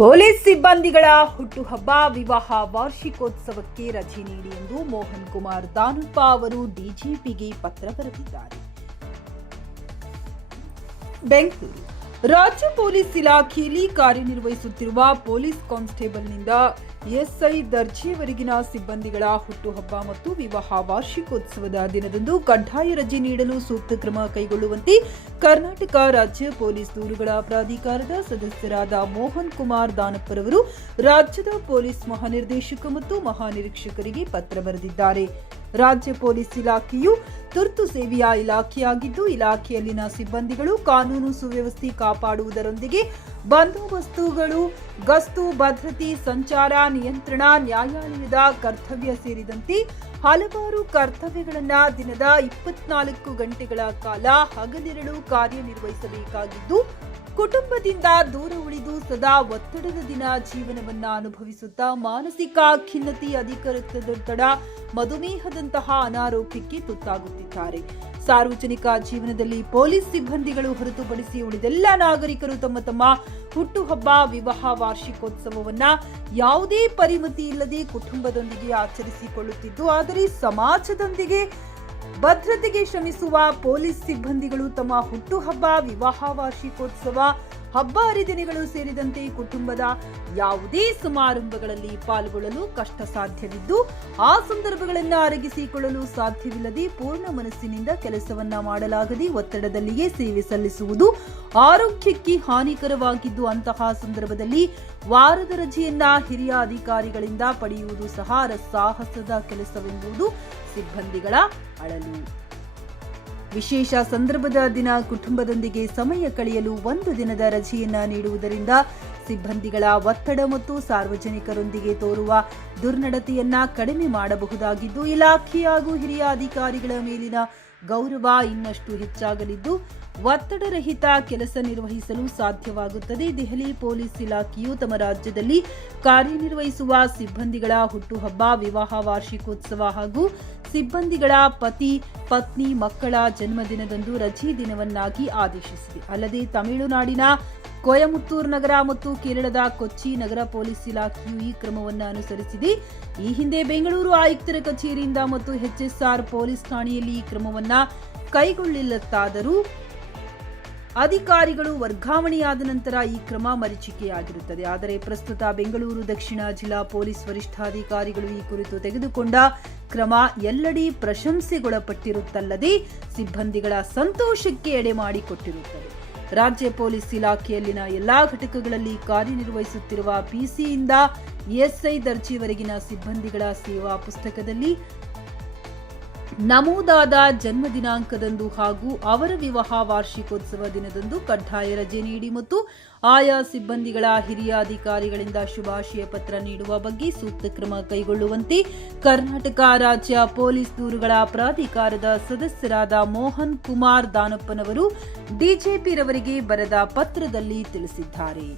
Police ಸಿಬ್ಬಂದಿಗಳ ಹುಟ್ಟುಹಬ್ಬ ವಿವಾಹ ವಾರ್ಷಿಕೋತ್ಸವಕ್ಕೆ ರಜೆ ನೀಡಿ ಎಂದು ಮೋಹನ್ ಕುಮಾರ್ ದಾನಪ್ಪ ಅವರು ಡಿಜಿಪಿಗೆ ಪತ್ರ ಬರೆದಿದ್ದಾರೆ. ಬೆಂಗಳೂರು ರಾಜ್ಯ ಪೊಲೀಸ್ ಇಲಾಖೆಯಲ್ಲಿ ಕಾರ್ಯನಿರ್ವಹಿಸುತ್ತಿರುವ ಪೊಲೀಸ್ ಕಾನ್ಸ್ಟೇಬಲ್ನಿಂದ ಎಸ್ಐ ದರ್ಜೆಯವರೆಗಿನ ಸಿಬ್ಬಂದಿಗಳ ಹುಟ್ಟುಹಬ್ಬ ಮತ್ತು ವಿವಾಹ ವಾರ್ಷಿಕೋತ್ಸವದ ದಿನದಂದು ಕಡ್ಡಾಯ ರಜೆ ನೀಡಲು ಸೂಕ್ತ ಕ್ರಮ ಕೈಗೊಳ್ಳುವಂತೆ ಕರ್ನಾಟಕ ರಾಜ್ಯ ಪೊಲೀಸ್ ದೂರುಗಳ ಪ್ರಾಧಿಕಾರದ ಸದಸ್ಯರಾದ ಮೋಹನ್ ಕುಮಾರ್ ದಾನಪ್ಪರವರು ರಾಜ್ಯದ ಪೊಲೀಸ್ ಮಹಾನಿರ್ದೇಶಕ ಮತ್ತು ಮಹಾನಿರೀಕ್ಷಕರಿಗೆ ಪತ್ರ ಬರೆದಿದ್ದಾರೆ. ರಾಜ್ಯ ಪೊಲೀಸ್ ಇಲಾಖೆಯು ತುರ್ತು ಸೇವೆಯ ಇಲಾಖೆಯಾಗಿದ್ದು, ಇಲಾಖೆಯಲ್ಲಿನ ಸಿಬ್ಬಂದಿಗಳು ಕಾನೂನು ಸುವ್ಯವಸ್ಥೆ ಕಾಪಾಡುವುದರೊಂದಿಗೆ ಬಂದೋಬಸ್ತುಗಳು, ಗಸ್ತು, ಭದ್ರತೆ, ಸಂಚಾರ, ನಿಯಂತ್ರಣ, ನ್ಯಾಯಾಲಯದ ಕರ್ತವ್ಯ ಸೇರಿದಂತೆ ಹಲವಾರು ಕರ್ತವ್ಯಗಳನ್ನು ದಿನದ 24 ಗಂಟೆಗಳ ಕಾಲ ಹಗಲಿರುಳು ಕಾರ್ಯನಿರ್ವಹಿಸಬೇಕಾಗಿದ್ದು, ಕುಟುಂಬದಿಂದ ದೂರ ಉಳಿದು ಸದಾ ಒತ್ತಡದ ದಿನ ಜೀವನವನ್ನ ಅನುಭವಿಸುತ್ತಾ ಮಾನಸಿಕ ಖಿನ್ನತೆ, ಅಧಿಕ ರಕ್ತದೊತ್ತಡ, ಮಧುಮೇಹದಂತಹ ಅನಾರೋಗ್ಯಕ್ಕೆ ತುತ್ತಾಗುತ್ತಿದ್ದಾರೆ. ಸಾರ್ವಜನಿಕ ಜೀವನದಲ್ಲಿ ಪೊಲೀಸ್ ಸಿಬ್ಬಂದಿಗಳು ಹೊರತುಪಡಿಸಿ ಉಳಿದೆಲ್ಲ ನಾಗರಿಕರು ತಮ್ಮ ತಮ್ಮ ಹುಟ್ಟುಹಬ್ಬ, ವಿವಾಹ ವಾರ್ಷಿಕೋತ್ಸವವನ್ನ ಯಾವುದೇ ಪರಿಮಿತಿ ಇಲ್ಲದೆ ಕುಟುಂಬದೊಂದಿಗೆ ಆಚರಿಸಿಕೊಳ್ಳುತ್ತಿದ್ದು, ಆದರೆ ಸಮಾಜದೊಂದಿಗೆ ಭದ್ರತೆಗೆ ಶ್ರಮಿಸುವ ಪೊಲೀಸ್ ಸಿಬ್ಬಂದಿಗಳು ತಮ್ಮ ಹುಟ್ಟುಹಬ್ಬ, ವಿವಾಹ ವಾರ್ಷಿಕೋತ್ಸವ, ಹಬ್ಬ ಹರಿದಿನಗಳು ಸೇರಿದಂತೆ ಕುಟುಂಬದ ಯಾವುದೇ ಸಮಾರಂಭಗಳಲ್ಲಿ ಪಾಲ್ಗೊಳ್ಳಲು ಕಷ್ಟ ಸಾಧ್ಯವಿದ್ದು, ಆ ಸಂದರ್ಭಗಳನ್ನು ಅರಗಿಸಿಕೊಳ್ಳಲು ಸಾಧ್ಯವಿಲ್ಲದೆ ಪೂರ್ಣ ಮನಸ್ಸಿನಿಂದ ಕೆಲಸವನ್ನ ಮಾಡಲಾಗದೆ ಒತ್ತಡದಲ್ಲಿಯೇ ಸೇವೆ ಸಲ್ಲಿಸುವುದು ಆರೋಗ್ಯಕ್ಕೆ ಹಾನಿಕರವಾಗಿದ್ದು, ಅಂತಹ ಸಂದರ್ಭದಲ್ಲಿ ವಾರದ ರಜೆಯನ್ನ ಹಿರಿಯ ಅಧಿಕಾರಿಗಳಿಂದ ಪಡೆಯುವುದು ಸಹ ಸಾಹಸದ ಕೆಲಸವೆಂಬುದು ಸಿಬ್ಬಂದಿಗಳ ಅಳಲು. ವಿಶೇಷ ಸಂದರ್ಭದ ದಿನ ಕುಟುಂಬದೊಂದಿಗೆ ಸಮಯ ಕಳೆಯಲು ಒಂದು ದಿನದ ರಜೆಯನ್ನ ನೀಡುವುದರಿಂದ ಸಿಬ್ಬಂದಿಗಳ ಒತ್ತಡ ಮತ್ತು ಸಾರ್ವಜನಿಕರೊಂದಿಗೆ ತೋರುವ ದುರ್ನಡತೆಯನ್ನ ಕಡಿಮೆ ಮಾಡಬಹುದಾಗಿದ್ದು, ಇಲಾಖೆ ಹಾಗೂ ಹಿರಿಯ ಅಧಿಕಾರಿಗಳ ಮೇಲಿನ ಗೌರವ ಇನ್ನಷ್ಟು ಹೆಚ್ಚಾಗಲಿದ್ದು, ಒತ್ತಡರಹಿತ ಕೆಲಸ ನಿರ್ವಹಿಸಲು ಸಾಧ್ಯವಾಗುತ್ತದೆ. ದೆಹಲಿ ಪೊಲೀಸ್ ಇಲಾಖೆಯು ತಮ್ಮ ರಾಜ್ಯದಲ್ಲಿ ಕಾರ್ಯನಿರ್ವಹಿಸುವ ಸಿಬ್ಬಂದಿಗಳ ಹುಟ್ಟುಹಬ್ಬ, ವಿವಾಹ ವಾರ್ಷಿಕೋತ್ಸವ ಹಾಗೂ ಸಿಬ್ಬಂದಿಗಳ ಪತಿ, ಪತ್ನಿ, ಮಕ್ಕಳ ಜನ್ಮದಿನದಂದು ರಜೆ ದಿನವನ್ನಾಗಿ ಆದೇಶಿಸಿದೆ. ಅಲ್ಲದೆ ತಮಿಳುನಾಡಿನ ಕೊಯಮತ್ತೂರು ನಗರ ಮತ್ತು ಕೇರಳದ ಕೊಚ್ಚಿ ನಗರ ಪೊಲೀಸ್ ಇಲಾಖೆಯು ಈ ಕ್ರಮವನ್ನು ಅನುಸರಿಸಿದೆ. ಈ ಹಿಂದೆ ಬೆಂಗಳೂರು ಆಯುಕ್ತರ ಕಚೇರಿಯಿಂದ ಮತ್ತು HSR ಪೊಲೀಸ್ ಠಾಣೆಯಲ್ಲಿ ಈ ಕ್ರಮವನ್ನು ಕೈಗೊಳ್ಳಿಲ್ಲತ್ತಾದರೂ ಅಧಿಕಾರಿಗಳು ವರ್ಗಾವಣೆಯಾದ ನಂತರ ಈ ಕ್ರಮ ಮರೀಚಿಕೆಯಾಗಿರುತ್ತದೆ. ಆದರೆ ಪ್ರಸ್ತುತ ಬೆಂಗಳೂರು ದಕ್ಷಿಣ ಜಿಲ್ಲಾ ಪೊಲೀಸ್ ವರಿಷ್ಠಾಧಿಕಾರಿಗಳು ಈ ಕುರಿತು ತೆಗೆದುಕೊಂಡ ಕ್ರಮ ಎಲ್ಲೆಡೆ ಪ್ರಶಂಸೆಗೊಳಪಟ್ಟಿರುತ್ತಲ್ಲದೆ ಸಿಬ್ಬಂದಿಗಳ ಸಂತೋಷಕ್ಕೆ ಎಡೆ ಮಾಡಿಕೊಟ್ಟಿರುತ್ತದೆ. ರಾಜ್ಯ ಪೊಲೀಸ್ ಇಲಾಖೆಯಲ್ಲಿನ ಎಲ್ಲಾ ಘಟಕಗಳಲ್ಲಿ ಕಾರ್ಯನಿರ್ವಹಿಸುತ್ತಿರುವ PC ಯಿಂದ SI ದರ್ಜೆವರೆಗಿನ ಸಿಬ್ಬಂದಿಗಳ ಸೇವಾ ಪುಸ್ತಕದಲ್ಲಿ ನಮೂದಾದ ಜನ್ಮ ದಿನಾಂಕದಂದು ಹಾಗೂ ಅವರ ವಿವಾಹ ವಾರ್ಷಿಕೋತ್ಸವ ದಿನದಂದು ಕಡ್ಡಾಯ ರಜೆ ನೀಡಿ ಮತ್ತು ಆಯಾ ಸಿಬ್ಬಂದಿಗಳ ಹಿರಿಯ ಅಧಿಕಾರಿಗಳಿಂದ ಶುಭಾಶಯ ಪತ್ರ ನೀಡುವ ಬಗ್ಗೆ ಸೂಕ್ತ ಕ್ರಮ ಕೈಗೊಳ್ಳುವಂತೆ ಕರ್ನಾಟಕ ರಾಜ್ಯ ಪೊಲೀಸ್ ದೂರುಗಳ ಪ್ರಾಧಿಕಾರದ ಸದಸ್ಯರಾದ ಮೋಹನ್ ಕುಮಾರ್ ದಾನಪ್ಪನವರು ಡಿಜಿಪಿರವರಿಗೆ ಬರೆದ ಪತ್ರದಲ್ಲಿ ತಿಳಿಸಿದ್ದಾರೆ.